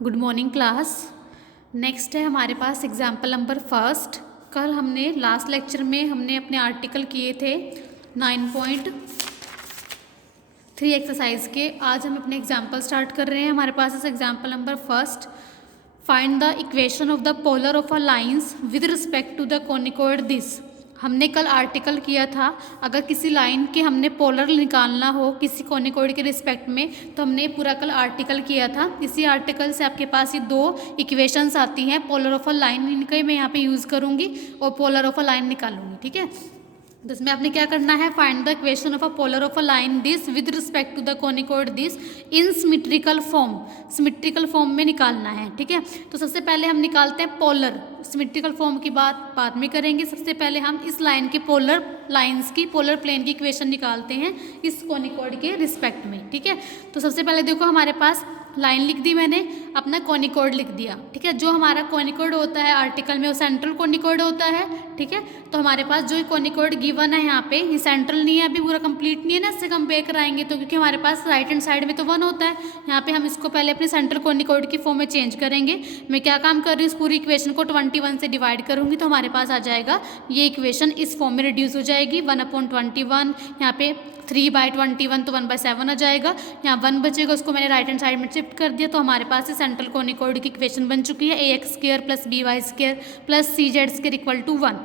Good morning class. Next है हमारे पास एग्जाम्पल नंबर फर्स्ट। कल हमने लास्ट लेक्चर में हमने अपने आर्टिकल किए थे 9.3 एक्सरसाइज के। आज हम अपने एग्जाम्पल स्टार्ट कर रहे हैं। हमारे पास इस example number first, find the equation of the polar of a lines with respect to the conicoid this. हमने कल आर्टिकल किया था, अगर किसी लाइन के हमने पोलर निकालना हो किसी कोनिकोइड के रिस्पेक्ट में, तो हमने पूरा कल आर्टिकल किया था। इसी आर्टिकल से आपके पास ये दो इक्वेशंस आती हैं, पोलर ऑफ अ लाइन, इनका मैं यहाँ पे यूज़ करूँगी और पोलर ऑफ अ लाइन निकालूंगी। ठीक है, तो इसमें आपने क्या करना है, find the equation of a polar of a line this with respect to the conicoid this in symmetrical form. Symmetrical form में निकालना है। ठीक है, तो सबसे पहले हम निकालते हैं पोलर। सिमेट्रिकल फॉर्म की बात बाद में करेंगे। सबसे पहले हम इस लाइन के पोलर लाइंस की, पोलर प्लेन की इक्वेशन निकालते हैं इस कोनिकोइड के रिस्पेक्ट में। ठीक है, तो सबसे पहले देखो हमारे पास लाइन लिख दी मैंने, अपना कोनिकोइड लिख दिया। ठीक है, जो हमारा कोनिकोइड होता है आर्टिकल में वो सेंट्रल कोनिकोइड होता है। ठीक है, तो हमारे पास जो कोनिकोइड गिवन है यहाँ पे, ये सेंट्रल नहीं है, अभी पूरा कंप्लीट नहीं है ना, इससे कंपेयर कराएंगे तो, क्योंकि हमारे पास राइट हैंड साइड में तो 1 होता है। यहाँ पे हम इसको पहले अपने सेंट्रल कोनिकोइड की फॉर्म में चेंज करेंगे। मैं क्या काम कर रही हूँ, इस पूरी इक्वेशन को 21 से डिवाइड करूँगी तो हमारे पास आ जाएगा ये इक्वेशन इस फॉर्म में रिड्यूस हो जाएगी। 1/21, यहाँ पे 3/21 तो 1/7 आ जाएगा। यहाँ 1 बचेगा, उसको मैंने राइट हैंड साइड में शिफ्ट कर दिया, तो हमारे पास ये सेंट्रल कोनिकोइड की इक्वेशन बन चुकी है, ax² + by² + cz² = 1।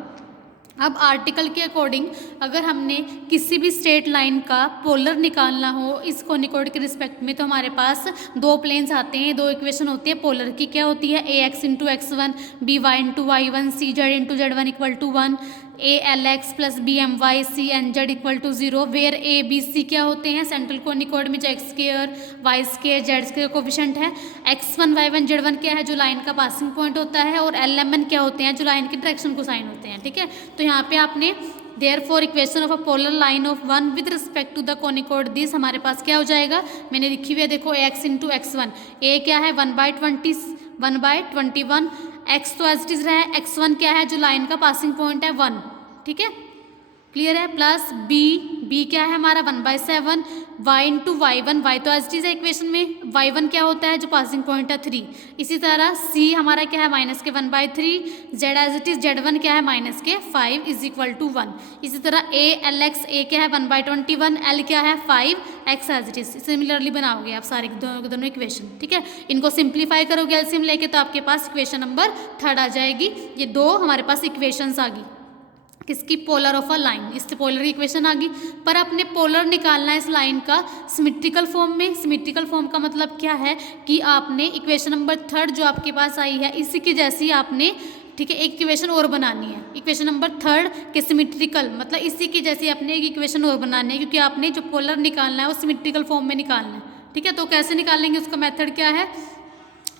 अब आर्टिकल के अकॉर्डिंग अगर हमने किसी भी स्ट्रेट लाइन का पोलर निकालना हो इस कोनिकोइड के रिस्पेक्ट में, तो हमारे पास दो प्लेन्स आते हैं, दो इक्वेशन होती है पोलर की। क्या होती है, ax × x1 by × y1 cz × z1 = 1, alx + bmy cnz = 0, where a b c क्या होते हैं सेंट्रल कोनिकोइड में, जो x² y² z² कोफिशिएंट है। x1 y1 z1 क्या है, जो लाइन का पासिंग पॉइंट होता है, और lmn क्या होते हैं, जो लाइन के डायरेक्शन कोसाइन होते हैं। ठीक है, तो यहाँ पे आपने therefore equation of a polar line of 1 with respect to the conicoid this, हमारे पास क्या हो जाएगा, मैंने लिखी हुई है देखो, ax × x1, a क्या है 1/21, x तो एज इट इज रहा है, x1 क्या है, जो लाइन का पासिंग पॉइंट है 1। ठीक है, क्लियर है, प्लस b क्या है हमारा 1/7, y × y1, y तो एज इट इज है इक्वेशन में, y1 क्या होता है, जो पासिंग पॉइंट है 3। इसी तरह c हमारा क्या है -1/3, z as it is z1 क्या है -5 = 1। इसी तरह a lx, a क्या है 1/21, l क्या है 5, x as it is. Similarly बनाओगे आप सारे दोनों इक्वेशन। ठीक है, इनको सिंप्लीफाई करोगे एलसीएम लेके, तो आपके पास इक्वेशन नंबर 3 आ जाएगी। ये दो हमारे पास इक्वेशंस आ गई किसकी, पोलर ऑफ अ लाइन, इससे पोलर की इक्वेशन आ गई। पर अपने पोलर निकालना है इस लाइन का सिमेट्रिकल फॉर्म में। सिमेट्रिकल फॉर्म का मतलब क्या है कि आपने इक्वेशन नंबर 3 जो आपके पास आई है, इसी की जैसी आपने, ठीक है, एक इक्वेशन और बनानी है। इक्वेशन नंबर 3 के सिमेट्रिकल मतलब इसी की जैसी आपने एक इक्वेशन और बनानी है, क्योंकि आपने जो पोलर निकालना है वो सिमेट्रिकल फॉर्म में निकालना है। ठीक है, तो कैसे निकालेंगे, उसका मेथड क्या है,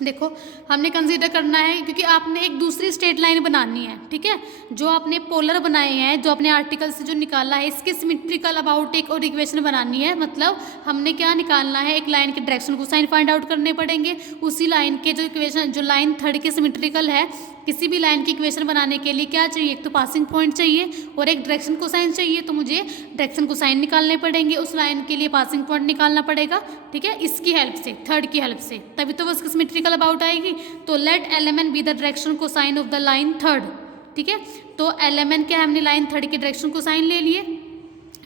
देखो हमने कंसीडर करना है, क्योंकि आपने एक दूसरी स्ट्रेट लाइन बनानी है। ठीक है, जो आपने पोलर बनाए हैं, जो अपने आर्टिकल से जो निकाला है, इसके सिमेट्रिकल अबाउट एक और इक्वेशन बनानी है। मतलब हमने क्या निकालना है, एक लाइन के डायरेक्शन कोसाइन फाइंड आउट करने पड़ेंगे। उसी लाइन के जो इक्वेशन, जो लाइन 3 के सिमेट्रिकल है, किसी भी लाइन की इक्वेशन बनाने के लिए क्या चाहिए, एक तो पासिंग पॉइंट चाहिए और एक डायरेक्शन कोसाइन चाहिए। तो मुझे डायरेक्शन कोसाइन निकालने पड़ेंगे, उस लाइन के लिए पासिंग पॉइंट निकालना पड़ेगा। ठीक है, इसकी हेल्प से, 3 की हेल्प से, तभी तो उसकी सिमेट्रिकल अबाउट आएगी। तो let lmn be the direction cosine of the line 3। ठीक है, तो lmn क्या है, हमने लाइन 3 के डायरेक्शन कोसाइन ले लिए।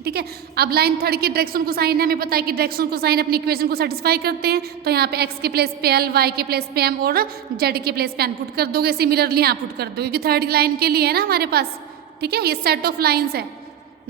ठीक है, अब लाइन 3 के डायरेक्शन कोसाइन है, हमें पता है कि डायरेक्शन कोसाइन अपनी इक्वेशन को सेटिस्फाई करते हैं। तो यहाँ पे x के प्लेस पे l, y के प्लेस पे m और z के प्लेस पे n पुट कर दोगे। सिमिलरली यहाँ पुट कर दोगे, क्योंकि 3 लाइन के लिए है ना हमारे पास। ठीक है, ये सेट ऑफ लाइन्स है,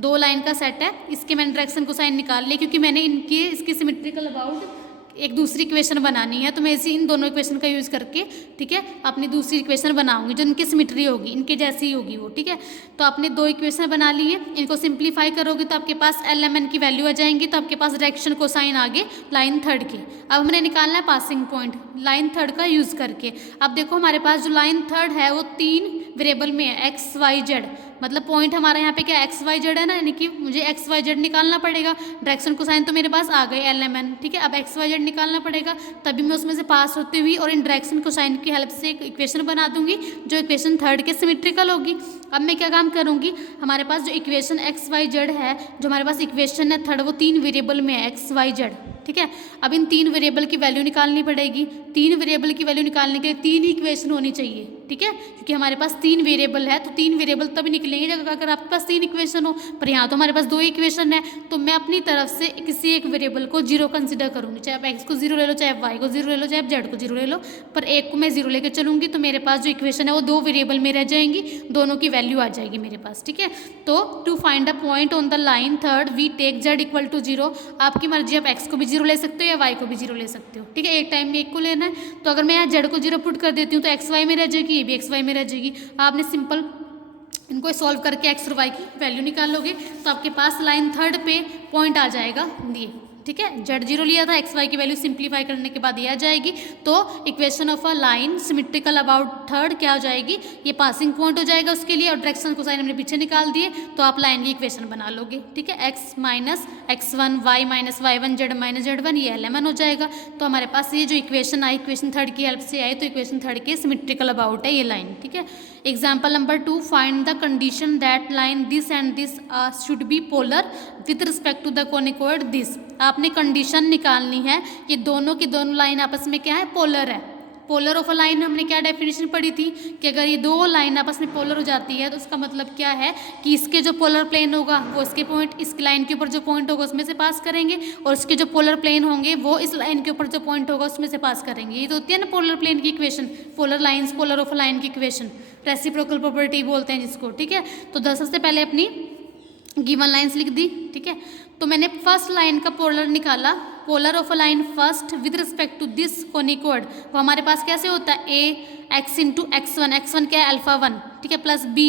2 लाइन का सेट है, इसके मैंने डायरेक्शन कोसाइन निकाल लिए, क्योंकि मैंने इसकी सिमेट्रिकल अबाउट एक दूसरी इक्वेशन बनानी है। तो मैं इसी इन दोनों इक्वेशन का यूज़ करके, ठीक है, अपनी दूसरी इक्वेशन बनाऊंगी जो इनकी सिमेट्री होगी, इनके जैसी ही होगी वो। ठीक है, तो आपने 2 इक्वेशन बना ली है, इनको सिंप्लीफाई करोगे तो आपके पास lmn की वैल्यू आ जाएंगी। तो आपके पास डायरेक्शन कोसाइन आगे लाइन 3 के। अब हमने निकालना है पासिंग पॉइंट लाइन 3 का यूज़ करके। अब देखो हमारे पास जो लाइन 3 है वो 3 वेरिएबल में है, x y z, मतलब पॉइंट हमारा यहाँ पे क्या x y z है ना, यानी कि मुझे x y z निकालना पड़ेगा। डायरेक्शन कोसाइन तो मेरे पास आ गए lmn। ठीक है, अब x y z निकालना पड़ेगा, तभी मैं उसमें से पास होती हुई और इन डायरेक्शन कोसाइन की हेल्प से एक इक्वेशन बना दूंगी, जो इक्वेशन 3 के सिमेट्रिकल होगी। अब मैं क्या काम करूँगी, हमारे पास जो इक्वेशन x y z है, जो हमारे पास इक्वेशन है 3, वो 3 वेरिएबल में है x y z। ठीक है। अब इन 3 वेरिएबल की वैल्यू निकालनी पड़ेगी। 3 वेरिएबल की वैल्यू निकालने के लिए 3 इक्वेशन होनी चाहिए, ठीक है, क्योंकि हमारे पास 3 वेरिएबल है तो 3 वेरिएबल तभी निकलेंगे जब अगर आपके पास 3 इक्वेशन हो। पर यहाँ तो हमारे पास 2 इक्वेशन है, तो मैं अपनी तरफ से किसी एक वेरिएबल को 0 कंसिडर करूँगी। चाहे आप एक्स को 0 ले लो, चाहे आप वाई को 0 ले लो, चाहे आप जेड को 0 ले लो, पर एक को मैं 0 लेकर चलूँगी तो मेरे पास जो इक्वेशन है वो 2 वेरिएबल में रह जाएंगी, दोनों की वैल्यू आ जाएगी मेरे पास, ठीक है। तो to find a point on the line third we take Z equal to 0। आपकी मर्जी, आप एक्स को भी 0 ले सकते हो या वाई को भी 0 ले सकते हो, ठीक है। एक टाइम में एक को लेना है, तो अगर मैं यहाँ जेड को 0 पुट कर देती हूँ तो एक्स वाई में रह जाएगी, ये भी एक्स वाई में रह जाएगी। आपने सिंपल इनको सॉल्व करके एक्स और वाई की वैल्यू निकालोगे तो आपके पास लाइन थर्ड पे पॉइंट आ जाएगा ये, ठीक है। जेड 0 लिया था, एक्स वाई की वैल्यू सिंप्लीफाई करने के बाद ये आ जाएगी। तो equation of a line symmetrical about third क्या हो जाएगी, ये पासिंग पॉइंट हो जाएगा उसके लिए, और डायरेक्शन को साइन हमने पीछे निकाल दिए तो आप लाइन की इक्वेशन बना लोगे, ठीक है। X minus x1 y minus y1 z minus z1 ये LMN हो जाएगा। तो हमारे पास ये जो इक्वेशन आई, इक्वेशन थर्ड की हेल्प से आई, तो इक्वेशन थर्ड के सिमेट्रिकल अबाउट है ये लाइन, ठीक है। Example number 2, find the condition that line this and this should be polar with respect to the conicoid this. आपने कंडीशन निकालनी है कि दोनों की दोनों लाइन आपस में क्या है, पोलर है। पोलर ऑफ अ लाइन हमने क्या डेफिनेशन पढ़ी थी कि अगर ये 2 लाइन आपस में पोलर हो जाती है तो उसका मतलब क्या है कि इसके जो पोलर प्लेन होगा वो इसके पॉइंट, इस लाइन के ऊपर जो पॉइंट होगा उसमें से पास करेंगे, और इसके जो पोलर प्लेन होंगे वो इस लाइन के ऊपर जो पॉइंट होगा उसमें से पास करेंगे। ये तो होती है ना पोलर प्लेन की equation, polar lines, polar of a line की इक्वेशन, रेसिप्रोकल प्रॉपर्टी बोलते हैं जिसको, ठीक है। तो सबसे पहले अपनी गिवन लाइन्स लिख दी, ठीक है। तो मैंने फर्स्ट लाइन का पोलर निकाला, polar of a line first with respect to this conicoid, वो हमारे पास कैसे होता है, ए एक्स इंटू x1, x1 क्या है अल्फा 1, ठीक है, plus B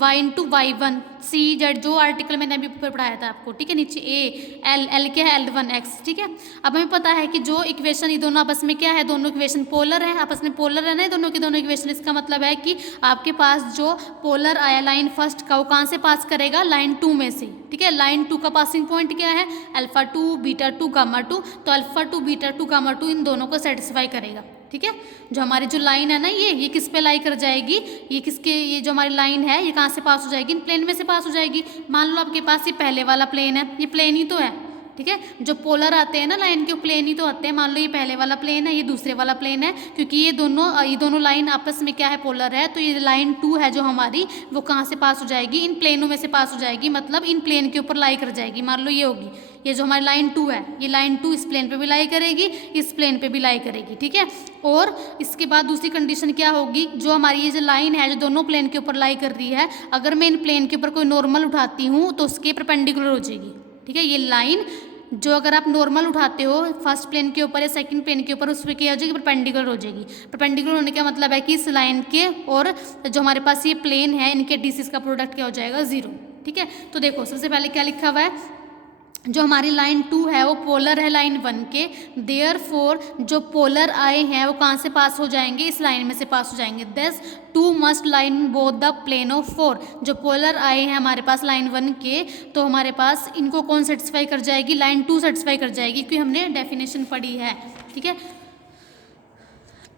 y into y1 C Z, जो आर्टिकल मैंने अभी ऊपर पढ़ाया था आपको, ठीक है। नीचे ए एल, एल क्या है L1 x, ठीक है। अब हमें पता है कि जो इक्वेशन ये दोनों आपस में क्या है, दोनों इक्वेशन पोलर है, आपस में पोलर है ना दोनों की दोनों इक्वेशन। इसका मतलब है कि आपके पास जो पोलर आया लाइन फर्स्ट का, वो कहाँ से पास करेगा, लाइन 2 में से, ठीक है। लाइन 2 का पासिंग पॉइंट क्या है, अल्फा 2 बीटा 2 गामा 2, तो अल्फा 2 बीटा 2 गामा 2 इन दोनों को सेटिस्फाई करेगा, ठीक है। जो हमारी जो लाइन है ना ये किस पे लाई कर जाएगी, ये किसके, ये जो हमारी लाइन है ये कहाँ से पास हो जाएगी, इन प्लेन में से पास हो जाएगी। मान लो आपके पास ये पहले वाला प्लेन है, ये प्लेन ही तो है, ठीक है। जो पोलर आते हैं ना लाइन के, प्लेन ही तो आते हैं। मान लो ये पहले वाला प्लेन है, ये दूसरे वाला प्लेन है, क्योंकि ये दोनों लाइन आपस में क्या है, पोलर है। तो ये लाइन 2 है जो हमारी, वो कहाँ से पास हो जाएगी, इन प्लेनों में से पास हो जाएगी, मतलब इन प्लेन के ऊपर लाई कर जाएगी। मान लो ये होगी, ये जो हमारी लाइन 2 है, ये लाइन 2 इस प्लेन पे भी लाई करेगी, इस प्लेन पे भी लाई करेगी, ठीक है। और इसके बाद दूसरी कंडीशन क्या होगी, जो हमारी ये जो लाइन है जो दोनों प्लेन के ऊपर लाई कर रही है, अगर मैं इन प्लेन के ऊपर कोई नॉर्मल उठाती हूँ तो उसके परपेंडिकुलर हो जाएगी, ठीक है। ये लाइन जो अगर आप नॉर्मल उठाते हो फर्स्ट प्लेन के ऊपर या सेकंड प्लेन के ऊपर, उस पर क्या हो जाएगी, परपेंडिकुलर हो जाएगी। परपेंडिकुलर होने का मतलब है कि इस लाइन के और जो हमारे पास ये प्लेन है इनके डिसिस का प्रोडक्ट क्या हो जाएगा, 0, ठीक है। तो देखो सबसे पहले क्या लिखा हुआ है, जो हमारी लाइन 2 है वो पोलर है लाइन 1 के, देयरफॉर जो पोलर आए हैं वो कहाँ से पास हो जाएंगे, इस लाइन में से पास हो जाएंगे। This 2 must line both the plane of 4, जो पोलर आए हैं हमारे पास लाइन 1 के, तो हमारे पास इनको कौन सेटिस्फाई कर जाएगी, लाइन 2 सेटिस्फाई कर जाएगी, क्योंकि हमने डेफिनेशन पढ़ी है, ठीक है।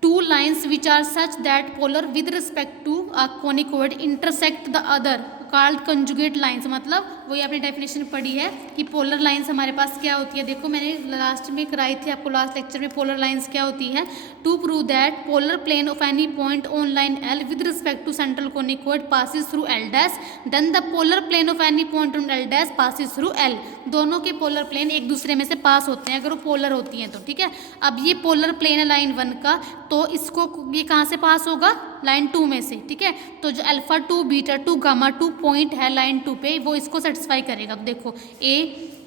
2 lines which are such that polar with respect to a conicoid intersect the other called conjugate lines, मतलब वही आपने डेफिनेशन पढ़ी है कि पोलर लाइंस हमारे पास क्या होती है। देखो मैंने लास्ट में कराई थी आपको, लास्ट लेक्चर में पोलर लाइंस क्या होती है। To prove that polar plane of any point on line L with respect to central conicoid passes through L dash, then the polar plane of any point on L dash passes through L. दोनों के polar plane एक दूसरे में से पास होते हैं अगर वो पोलर होती हैं तो, ठीक है। अब ये पोलर प्लेन है लाइन 1 का, तो इसको ये कहाँ से पास होगा, लाइन 2 में से, ठीक है। तो जो अल्फा 2 बीटा 2 गामा 2 पॉइंट है लाइन 2 पे, वो इसको सेटिस्फाई करेगा। तो देखो ए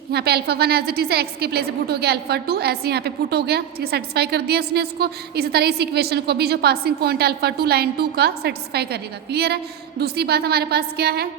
यहाँ पे अल्फा 1 एज इट इज है, एक्स के प्लेस से पुट हो गया अल्फा 2, ऐसे यहाँ पे पुट हो गया, ठीक है, सेटिस्फाई कर दिया उसने इसको। इसी तरह इस इक्वेशन को भी जो पासिंग पॉइंट है अल्फा 2 लाइन 2 का सेटिस्फाई करेगा। क्लियर है। दूसरी बात हमारे पास क्या है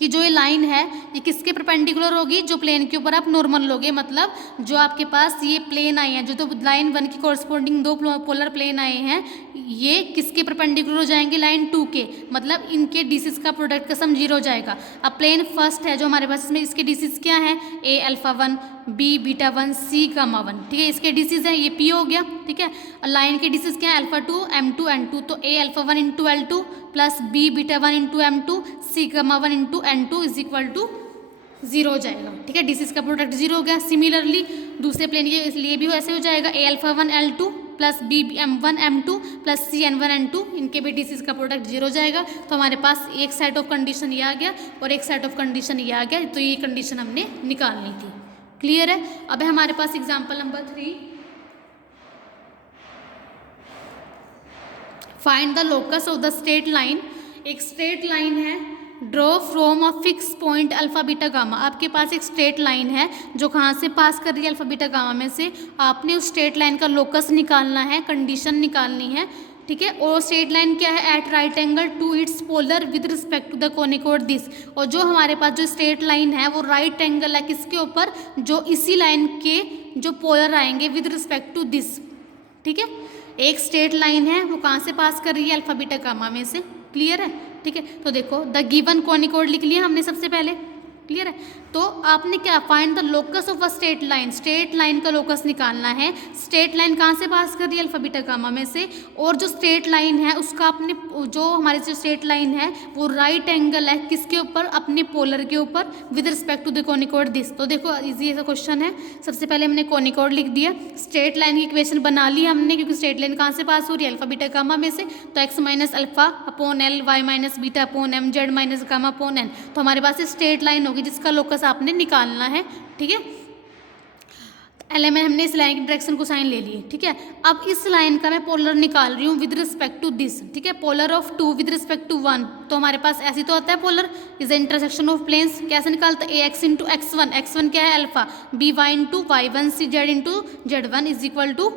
कि जो ये लाइन है ये किसके परपेंडिकुलर होगी, जो प्लेन के ऊपर आप नॉर्मल लोगे, मतलब जो आपके पास ये प्लेन आए हैं, जो तो लाइन 1 की कॉरस्पॉन्डिंग 2 पोलर प्लेन आए हैं, ये किसके परपेंडिकुलर हो जाएंगे, लाइन 2 के, मतलब इनके डिसिस का प्रोडक्ट का सम 0 हो जाएगा। अब प्लेन फर्स्ट है जो हमारे पास, इसमें इसके डिसिस क्या है, ए अल्फा 1 बी बीटा 1 सी गामा 1, ठीक है, इसके डिसिस है, ये पी हो गया, ठीक है। लाइन के डिसिस क्या है, अल्फा 2 m2 n2, तो a alpha 1 into L2 plus b beta 1 into m2 c gamma 1 into n2 is equal to zero हो जाएगा, ठीक है। डिसीज का प्रोडक्ट जीरो हो गया। सिमिलरली दूसरे प्लेन के लिए भी ऐसे हो जाएगा, a alpha 1 L2 plus b M1 M2 plus c N1 N2, इनके भी डिसीज का प्रोडक्ट जीरो हो जाएगा। तो हमारे पास एक सेट ऑफ कंडीशन ये आ गया और एक सेट ऑफ कंडीशन ये आ गया, तो ये कंडीशन हमने निकालनी थी। क्लियर है। अब है हमारे पास example number 3, find the locus of the straight line. एक स्ट्रेट लाइन है, draw from a fix point alpha beta gamma. आपके पास एक स्ट्रेट लाइन है जो कहाँ से पास कर रही है, अल्फा बीटा गामा में से। आपने उस स्ट्रेट लाइन का लोकस निकालना है, कंडीशन निकालनी है, ठीक है। और स्ट्रेट लाइन क्या है, at right angle to its polar with respect to the conic this. और जो हमारे पास जो स्ट्रेट लाइन है वो राइट एंगल है किसके ऊपर, जो इसी लाइन के जो पोलर आएंगे विद रिस्पेक्ट टू दिस, ठीक है। एक स्ट्रेट लाइन है, वो कहाँ से पास कर रही है, अल्फा बीटा गामा में से। क्लियर है, ठीक है। तो देखो द गिवन कोनिकोड लिख लिया हमने सबसे पहले। क्लियर है। तो आपने क्या, find the locus of a straight line, straight line का लोकस निकालना है। स्ट्रेट लाइन कहाँ से पास कर रही है, अल्फा बीटा गामा में से। और जो स्ट्रेट लाइन है उसका अपने, जो हमारी जो स्ट्रेट लाइन है वो राइट एंगल है किसके ऊपर, अपने पोलर के ऊपर with respect to the conicoid this. तो देखो इजी ऐसा क्वेश्चन है। सबसे पहले हमने कोनिकोड लिख दिया, स्ट्रेट लाइन की इक्वेशन बना ली हमने, क्योंकि स्ट्रेट लाइन कहाँ से पास हो रही है, अल्फा बीटा गामा में से। तो X minus alpha upon L, Y minus beta upon M, Z minus gamma upon N. तो हमारे पास स्ट्रेट लाइन होगी जिसका लोकस आपने निकालना है, ठीक है। एल हमने इस लाइन की डायरेक्शन को साइन ले लिए, ठीक है। अब इस लाइन का मैं पोलर निकाल रही हूँ विद रिस्पेक्ट टू दिस, ठीक है। Polar of 2 with respect to 1, तो हमारे पास ऐसे तो आता है polar is the intersection of planes. कैसे निकालता है, ax इंटू x1, x1 क्या है alpha, by into y1, C z into z1 is equal to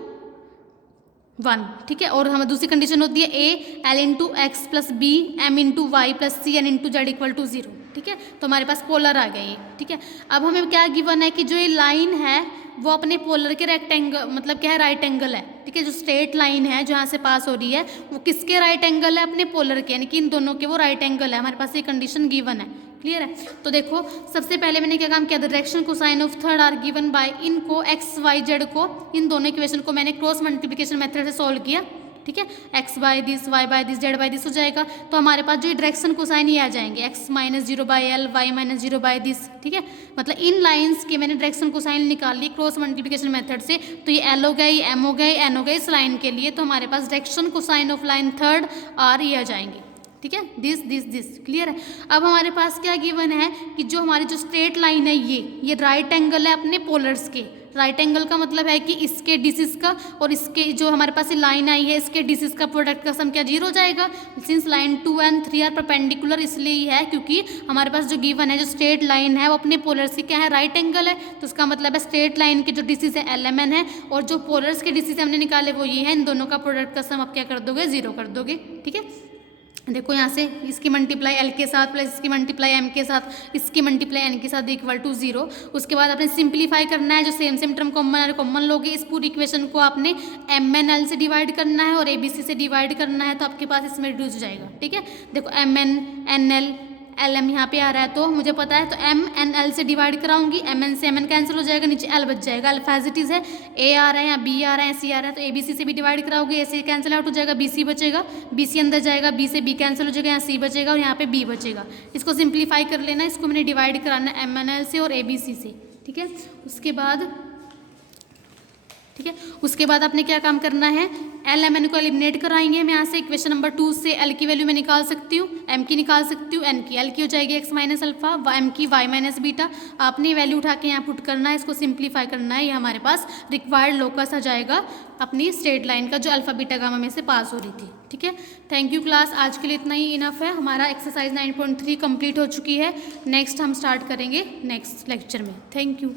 1, ठीक है। और हमें दूसरी कंडीशन होती है a l into X plus B m into Y plus C n into Z equal to 0, ठीक है। तो हमारे पास पोलर आ गए, ठीक है। अब हमें क्या गिवन है कि जो ये लाइन है वो अपने पोलर के रेक्टेंगल, मतलब क्या है, राइट एंगल है, ठीक है। जो स्ट्रेट लाइन है जो यहाँ से पास हो रही है वो किसके राइट एंगल है, अपने पोलर के, यानी कि इन दोनों के वो राइट एंगल है। हमारे पास ये कंडीशन गिवन है। क्लियर है। तो देखो सबसे पहले मैंने क्या काम किया, direction cosine of third are given by, इनको एक्स वाई जेड को, इन दोनों इक्वेशन को मैंने क्रॉस मल्टीप्लिकेशन मेथड से सॉल्व किया, ठीक है। X by this, Y by this, Z by this हो जाएगा। तो हमारे पास जो डायरेक्शन को साइन ये आ जाएंगे, X minus 0 by L, Y minus 0 by this, ठीक है। मतलब इन लाइंस के मैंने डायरेक्शन को साइन निकाल ली क्रॉस मल्टीप्लिकेशन मेथड से। तो ये एल हो गया, ये एम हो गया, एन हो गया इस लाइन के लिए। तो हमारे पास direction cosine of line third are ये आ जाएंगे, ठीक है। This this this. क्लियर है। अब हमारे पास क्या गिवन है कि जो हमारी जो स्ट्रेट लाइन है ये राइट एंगल है अपने पोलर्स के। राइट एंगल का मतलब है कि इसके डिसिस का और इसके जो हमारे पास ये लाइन आई है इसके डिसिस का प्रोडक्ट का सम क्या 0 हो जाएगा। Since line 2 and 3 are perpendicular, इसलिए ही है क्योंकि हमारे पास जो गिवन है जो स्ट्रेट लाइन है वो अपने पोलर्स की क्या है, राइट एंगल है। तो इसका मतलब है स्ट्रेट लाइन के जो डिसिस है LMN है और जो पोलर्स के डिसिस हमने निकाले वो ये है। इन दोनों का प्रोडक्ट का सम आप क्या कर दोगे, 0 कर दोगे, ठीक है। देखो यहाँ से इसकी मल्टीप्लाई L के साथ प्लस इसकी मल्टीप्लाई M के साथ, इसकी मल्टीप्लाई N के साथ इक्वल टू 0। उसके बाद आपने सिंप्लीफाई करना है, जो सेम टर्म कॉमन लोगे इस पूरी इक्वेशन को आपने MN L से डिवाइड करना है और ABC से डिवाइड करना है, तो आपके पास इसमें रिड्यूस हो जाएगा, ठीक है। देखो MN NL LM यहाँ पे आ रहा है तो मुझे पता है, तो MNL से डिवाइड कराऊंगी, MN से MN कैंसिल हो जाएगा, नीचे L बच जाएगा। अल्फा एज इट इज है, A आ रहा है, यहाँ B आ रहा है, C आ रहा है, तो ABC से भी डिवाइड कराओगे, A से कैंसिल आउट हो जाएगा, BC बचेगा, BC अंदर जाएगा, B से B कैंसिल हो जाएगा, यहाँ C बचेगा और यहाँ पे B बचेगा। इसको सिंप्लीफाई कर लेना, इसको मैंने डिवाइड कराना है MNL से और ABC से, ठीक है। उसके बाद ठीक है, उसके बाद आपने क्या काम करना है, LMN को एलिमिनेट कराएंगे। मैं यहाँ से इक्वेशन नंबर 2 से L की वैल्यू मैं निकाल सकती हूँ, M की निकाल सकती हूँ, N की। L की हो जाएगी x माइनस अल्फा, M की y माइनस बीटा। आपने वैल्यू उठा के यहाँ पुट करना है, इसको सिंप्लीफाई करना है। ये हमारे पास रिक्वायर्ड लोकस आ जाएगा अपनी स्ट्रेट लाइन का जो अल्फा बीटा गामा में से पास हो रही थी, ठीक है। थैंक यू क्लास, आज के लिए इतना ही इनफ है। हमारा एक्सरसाइज 9.3 कंप्लीट हो चुकी है। नेक्स्ट हम स्टार्ट करेंगे नेक्स्ट लेक्चर में। Thank you.